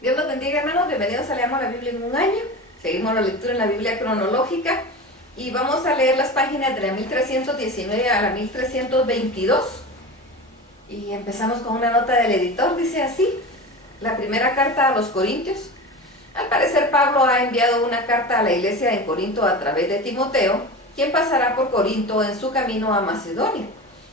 Dios los bendiga, hermanos. Bienvenidos a Leamos la Biblia en un año. Seguimos la lectura en la Biblia cronológica y vamos a leer las páginas de la 1319 a la 1322. Y empezamos con una nota del editor. Dice así: la primera carta a los Corintios. Al parecer Pablo ha enviado una carta a la iglesia en Corinto a través de Timoteo, quien pasará por Corinto en su camino a Macedonia.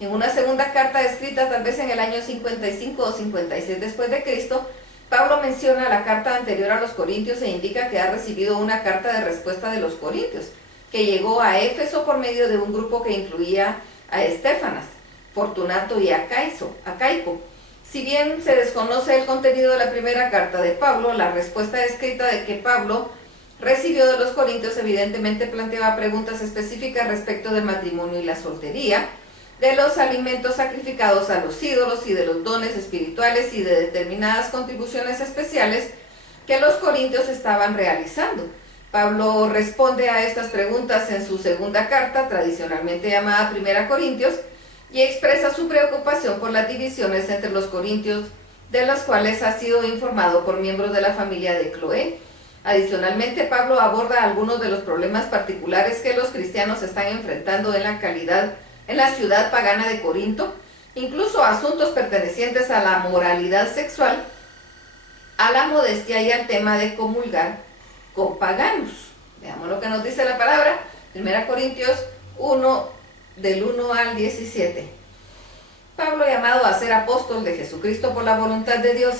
En una segunda carta escrita tal vez en el año 55 o 56 después de Cristo, Pablo menciona la carta anterior a los Corintios e indica que ha recibido una carta de respuesta de los Corintios, que llegó a Éfeso por medio de un grupo que incluía a Estéfanas, Fortunato y a Caipo. Si bien se desconoce el contenido de la primera carta de Pablo, la respuesta escrita de que Pablo recibió de los Corintios evidentemente planteaba preguntas específicas respecto del matrimonio y la soltería, de los alimentos sacrificados a los ídolos y de los dones espirituales y de determinadas contribuciones especiales que los corintios estaban realizando. Pablo responde a estas preguntas en su segunda carta, tradicionalmente llamada Primera Corintios, y expresa su preocupación por las divisiones entre los corintios, de las cuales ha sido informado por miembros de la familia de Cloé. Adicionalmente, Pablo aborda algunos de los problemas particulares que los cristianos están enfrentando en la ciudad pagana de Corinto, incluso asuntos pertenecientes a la moralidad sexual, a la modestia y al tema de comulgar con paganos. Veamos lo que nos dice la palabra. 1 Corintios 1, del 1 al 17. Pablo, llamado a ser apóstol de Jesucristo por la voluntad de Dios,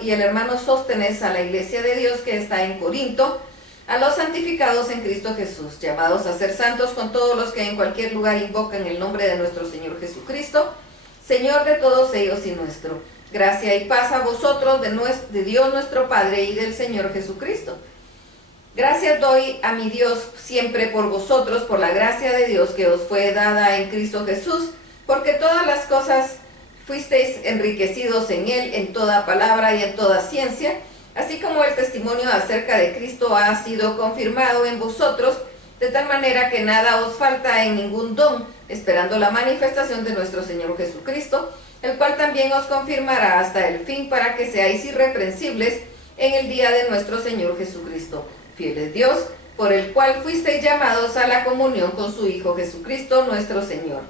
y el hermano Sóstenes, a la iglesia de Dios que está en Corinto, a los santificados en Cristo Jesús, llamados a ser santos con todos los que en cualquier lugar invocan el nombre de nuestro Señor Jesucristo, Señor de todos ellos y nuestro. Gracia y paz a vosotros de Dios nuestro Padre y del Señor Jesucristo. Gracias doy a mi Dios siempre por vosotros, por la gracia de Dios que os fue dada en Cristo Jesús, porque todas las cosas fuisteis enriquecidos en Él, en toda palabra y en toda ciencia, así como el testimonio acerca de Cristo ha sido confirmado en vosotros, de tal manera que nada os falta en ningún don, esperando la manifestación de nuestro Señor Jesucristo, el cual también os confirmará hasta el fin, para que seáis irreprensibles en el día de nuestro Señor Jesucristo. Fiel es Dios, por el cual fuisteis llamados a la comunión con su Hijo Jesucristo nuestro Señor.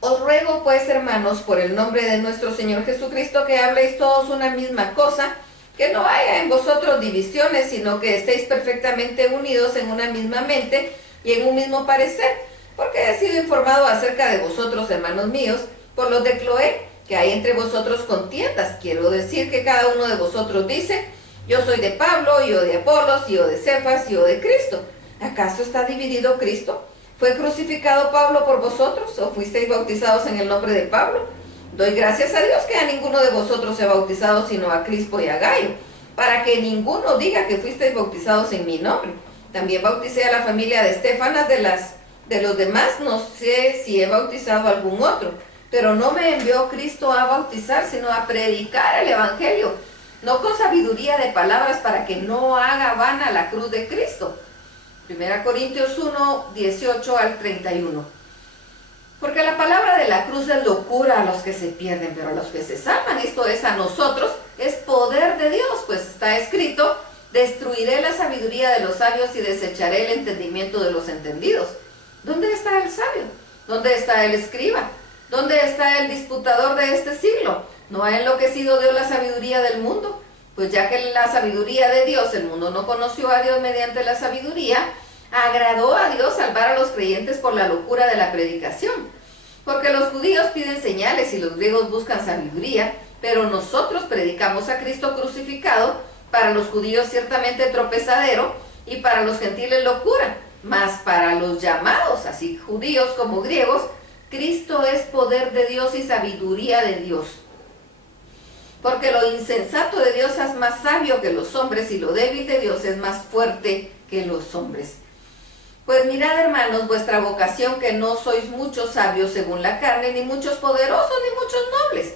Os ruego pues, hermanos, por el nombre de nuestro Señor Jesucristo, que habléis todos una misma cosa, que no haya en vosotros divisiones, sino que estéis perfectamente unidos en una misma mente y en un mismo parecer, porque he sido informado acerca de vosotros, hermanos míos, por los de Cloé, que hay entre vosotros contiendas. Quiero decir que cada uno de vosotros dice: yo soy de Pablo, yo de Apolos, yo de Cefas, yo de Cristo. ¿Acaso está dividido Cristo? ¿Fue crucificado Pablo por vosotros o fuisteis bautizados en el nombre de Pablo? Doy gracias a Dios que a ninguno de vosotros he bautizado sino a Crispo y a Gayo, para que ninguno diga que fuisteis bautizados en mi nombre. También bauticé a la familia de Estéfanas, de los demás no sé si he bautizado a algún otro, pero no me envió Cristo a bautizar, sino a predicar el evangelio, no con sabiduría de palabras, para que no haga vana la cruz de Cristo. 1 Corintios 1, 18 al 31. Porque la palabra de la cruz es locura a los que se pierden, pero a los que se salvan, esto es a nosotros, es poder de Dios, pues está escrito: destruiré la sabiduría de los sabios y desecharé el entendimiento de los entendidos. ¿Dónde está el sabio? ¿Dónde está el escriba? ¿Dónde está el disputador de este siglo? ¿No ha enloquecido Dios la sabiduría del mundo? Pues ya que la sabiduría de Dios, el mundo no conoció a Dios mediante la sabiduría, agradó a Dios salvar a los creyentes por la locura de la predicación. Porque los judíos piden señales y los griegos buscan sabiduría, pero nosotros predicamos a Cristo crucificado, para los judíos ciertamente tropezadero y para los gentiles locura, mas para los llamados, así judíos como griegos, Cristo es poder de Dios y sabiduría de Dios. Porque lo insensato de Dios es más sabio que los hombres, y lo débil de Dios es más fuerte que los hombres. Pues mirad, hermanos, vuestra vocación, que no sois muchos sabios según la carne, ni muchos poderosos, ni muchos nobles,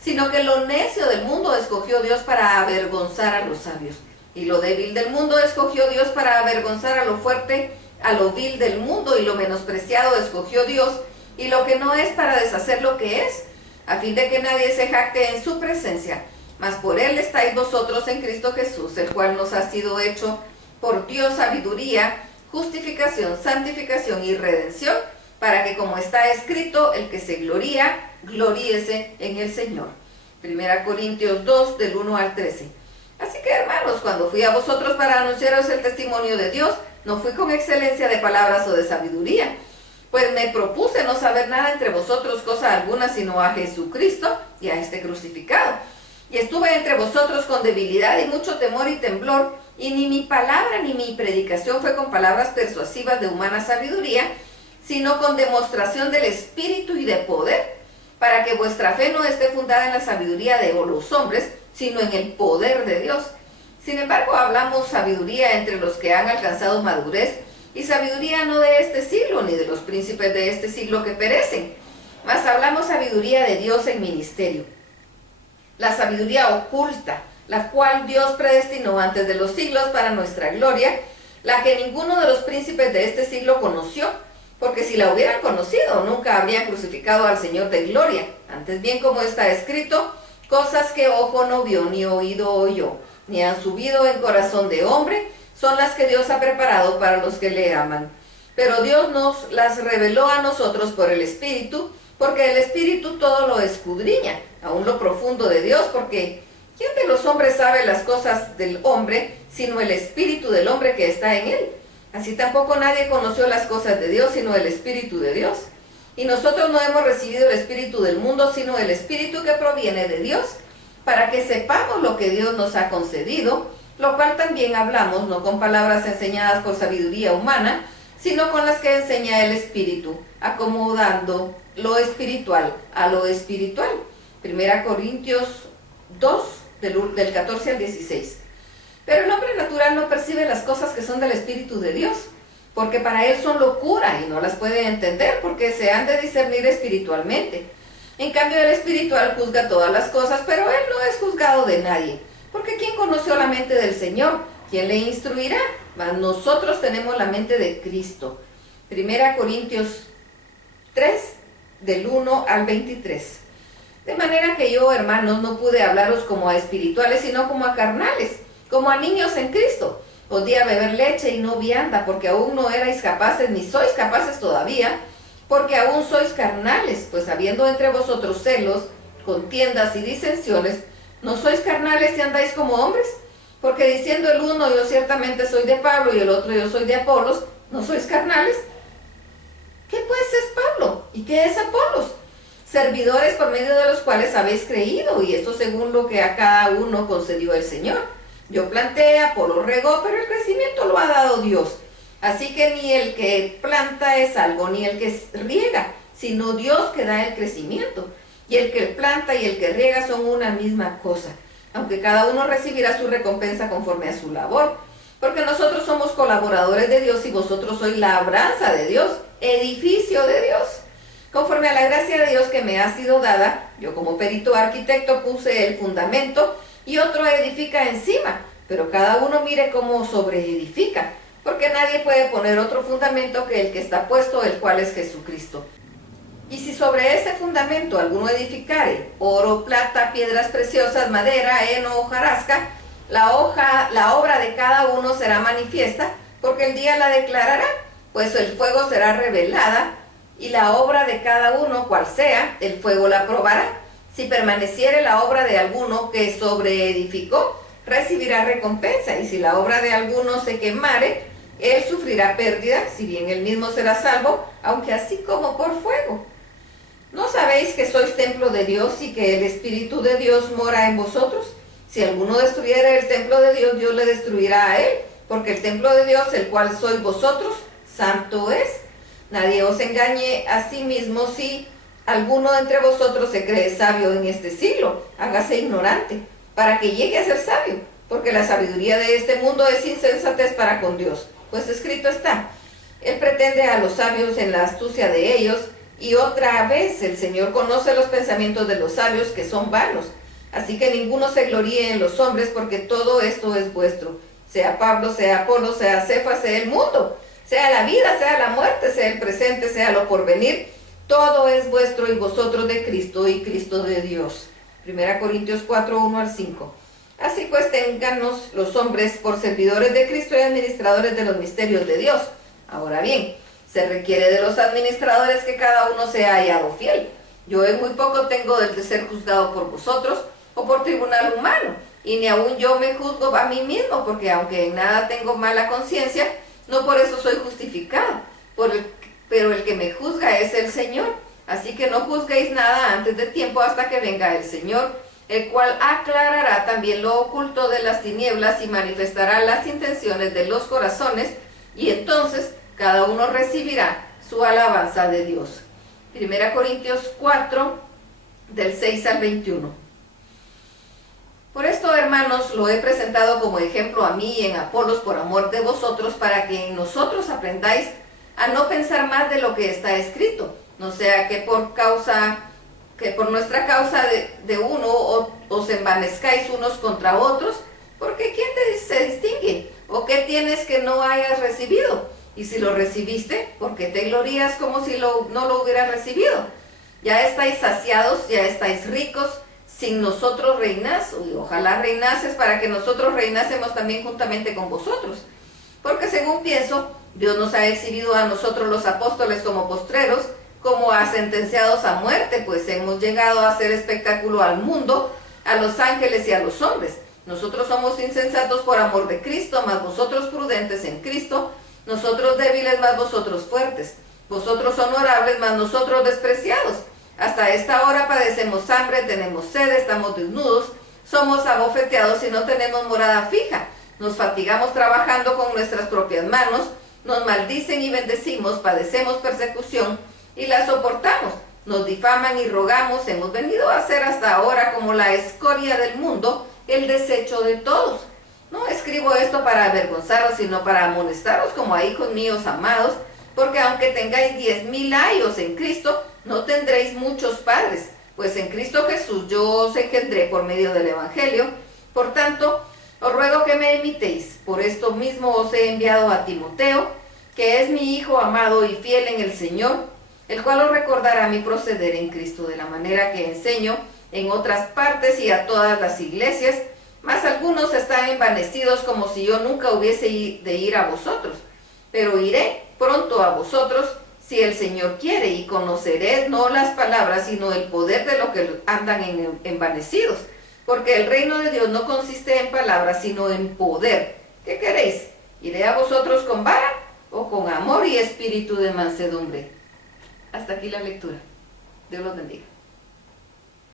sino que lo necio del mundo escogió Dios para avergonzar a los sabios, y lo débil del mundo escogió Dios para avergonzar a lo fuerte, a lo vil del mundo, y lo menospreciado escogió Dios, y lo que no es, para deshacer lo que es, a fin de que nadie se jacte en su presencia. mas por él estáis vosotros en Cristo Jesús, el cual nos ha sido hecho por Dios sabiduría, justificación, santificación y redención, para que, como está escrito, el que se gloría, gloríese en el Señor. 1 Corintios 2, del 1 al 13. Así que, hermanos, cuando fui a vosotros para anunciaros el testimonio de Dios, no fui con excelencia de palabras o de sabiduría, pues me propuse no saber nada entre vosotros cosa alguna, sino a Jesucristo y a este crucificado. Y estuve entre vosotros con debilidad y mucho temor y temblor, y ni mi palabra ni mi predicación fue con palabras persuasivas de humana sabiduría, sino con demostración del Espíritu y de poder, para que vuestra fe no esté fundada en la sabiduría de los hombres, sino en el poder de Dios. Sin embargo, hablamos sabiduría entre los que han alcanzado madurez, y sabiduría no de este siglo, ni de los príncipes de este siglo que perecen, mas hablamos sabiduría de Dios en ministerio. La sabiduría oculta, la cual Dios predestinó antes de los siglos para nuestra gloria, la que ninguno de los príncipes de este siglo conoció, porque si la hubieran conocido, nunca habrían crucificado al Señor de gloria. Antes bien, como está escrito, cosas que ojo no vio, ni oído oyó, ni han subido en corazón de hombre, son las que Dios ha preparado para los que le aman. Pero Dios nos las reveló a nosotros por el Espíritu, porque el Espíritu todo lo escudriña, aún lo profundo de Dios, porque ¿quién de los hombres sabe las cosas del hombre, sino el Espíritu del hombre que está en él? Así tampoco nadie conoció las cosas de Dios, sino el Espíritu de Dios. Y nosotros no hemos recibido el Espíritu del mundo, sino el Espíritu que proviene de Dios, para que sepamos lo que Dios nos ha concedido, lo cual también hablamos, no con palabras enseñadas por sabiduría humana, sino con las que enseña el Espíritu, acomodando lo espiritual a lo espiritual. 1 Corintios 2, del 14 al 16. Pero el hombre natural no percibe las cosas que son del Espíritu de Dios, porque para él son locura y no las puede entender, porque se han de discernir espiritualmente. En cambio, el espiritual juzga todas las cosas, pero él no es juzgado de nadie. Porque ¿quién conoció la mente del Señor? ¿Quién le instruirá? Mas nosotros tenemos la mente de Cristo. 1 Corintios 3, del 1 al 23. De manera que yo, hermanos, no pude hablaros como a espirituales, sino como a carnales, como a niños en Cristo. Os di a beber leche y no vianda, porque aún no erais capaces, ni sois capaces todavía, porque aún sois carnales, pues habiendo entre vosotros celos, contiendas y disensiones, ¿no sois carnales y andáis como hombres? Porque diciendo el uno, yo ciertamente soy de Pablo, y el otro, yo soy de Apolos, ¿no sois carnales? ¿Qué pues es Pablo? ¿Y qué es Apolos? Servidores por medio de los cuales habéis creído, y esto según lo que a cada uno concedió el Señor. Yo planté, Apolo regó, pero el crecimiento lo ha dado Dios. Así que ni el que planta es algo, ni el que riega, sino Dios que da el crecimiento. Y el que planta y el que riega son una misma cosa, aunque cada uno recibirá su recompensa conforme a su labor. Porque nosotros somos colaboradores de Dios y vosotros sois labranza de Dios, edificio de Dios. Conforme a la gracia de Dios que me ha sido dada, yo como perito arquitecto puse el fundamento y otro edifica encima, pero cada uno mire cómo sobreedifica, porque nadie puede poner otro fundamento que el que está puesto, el cual es Jesucristo. Y si sobre ese fundamento alguno edificare oro, plata, piedras preciosas, madera, heno, hojarasca, la obra de cada uno será manifiesta, porque el día la declarará, pues el fuego será revelada, y la obra de cada uno, cual sea, el fuego la probará. Si permaneciere la obra de alguno que sobreedificó, recibirá recompensa, y si la obra de alguno se quemare, él sufrirá pérdida, si bien él mismo será salvo, aunque así como por fuego. ¿No sabéis que sois templo de Dios y que el Espíritu de Dios mora en vosotros? Si alguno destruyere el templo de Dios, Dios le destruirá a él, porque el templo de Dios, el cual sois vosotros, santo es. Nadie os engañe a sí mismo. Si alguno entre vosotros se cree sabio en este siglo, hágase ignorante, para que llegue a ser sabio, porque la sabiduría de este mundo es insensatez para con Dios. Pues escrito está, él pretende a los sabios en la astucia de ellos, y otra vez el Señor conoce los pensamientos de los sabios, que son vanos. Así que ninguno se gloríe en los hombres, porque todo esto es vuestro, sea Pablo, sea Apolo, sea Cefas, sea el mundo, sea la vida, sea la muerte, sea el presente, sea lo porvenir, todo es vuestro, y vosotros de Cristo y Cristo de Dios. 1 Corintios 4, 1 al 5. Así pues, téngannos los hombres por servidores de Cristo y administradores de los misterios de Dios. Ahora bien, se requiere de los administradores que cada uno sea hallado fiel. Yo en muy poco tengo de ser juzgado por vosotros o por tribunal humano, y ni aun yo me juzgo a mí mismo, porque aunque en nada tengo mala conciencia, no por eso soy justificado, pero el que me juzga es el Señor. Así que no juzguéis nada antes de tiempo hasta que venga el Señor, el cual aclarará también lo oculto de las tinieblas y manifestará las intenciones de los corazones, y entonces cada uno recibirá su alabanza de Dios. 1 Corintios 4, del 6 al 21. Por esto, hermanos, lo he presentado como ejemplo a mí y en Apolos por amor de vosotros, para que en nosotros aprendáis a no pensar más de lo que está escrito, no sea que por nuestra causa de uno os envanezcáis unos contra otros, porque ¿quién se distingue? ¿O qué tienes que no hayas recibido? Y si lo recibiste, ¿por qué te glorías como si no lo hubieras recibido? Ya estáis saciados, ya estáis ricos, sin nosotros reinas, y ojalá reinases para que nosotros reinásemos también juntamente con vosotros. Porque según pienso, Dios nos ha exhibido a nosotros los apóstoles como postreros, como a sentenciados a muerte, pues hemos llegado a hacer espectáculo al mundo, a los ángeles y a los hombres. Nosotros somos insensatos por amor de Cristo, mas vosotros prudentes en Cristo, nosotros débiles, mas vosotros fuertes, vosotros honorables, mas nosotros despreciados. Hasta esta hora padecemos hambre, tenemos sed, estamos desnudos, somos abofeteados y no tenemos morada fija. Nos fatigamos trabajando con nuestras propias manos, nos maldicen y bendecimos, padecemos persecución y la soportamos. Nos difaman y rogamos, hemos venido a ser hasta ahora como la escoria del mundo, el desecho de todos. No escribo esto para avergonzaros, sino para amonestaros como a hijos míos amados, porque aunque tengáis 10,000 años en Cristo, no tendréis muchos padres, pues en Cristo Jesús yo os engendré por medio del Evangelio. Por tanto, os ruego que me imitéis. Por esto mismo os he enviado a Timoteo, que es mi hijo amado y fiel en el Señor, el cual os recordará mi proceder en Cristo, de la manera que enseño en otras partes y a todas las iglesias, mas algunos están envanecidos como si yo nunca hubiese de ir a vosotros. Pero iré pronto a vosotros, si el Señor quiere, y conoceré no las palabras, sino el poder de lo que andan envanecidos. Porque el reino de Dios no consiste en palabras, sino en poder. ¿Qué queréis? ¿Iré a vosotros con vara o con amor y espíritu de mansedumbre? Hasta aquí la lectura. Dios los bendiga.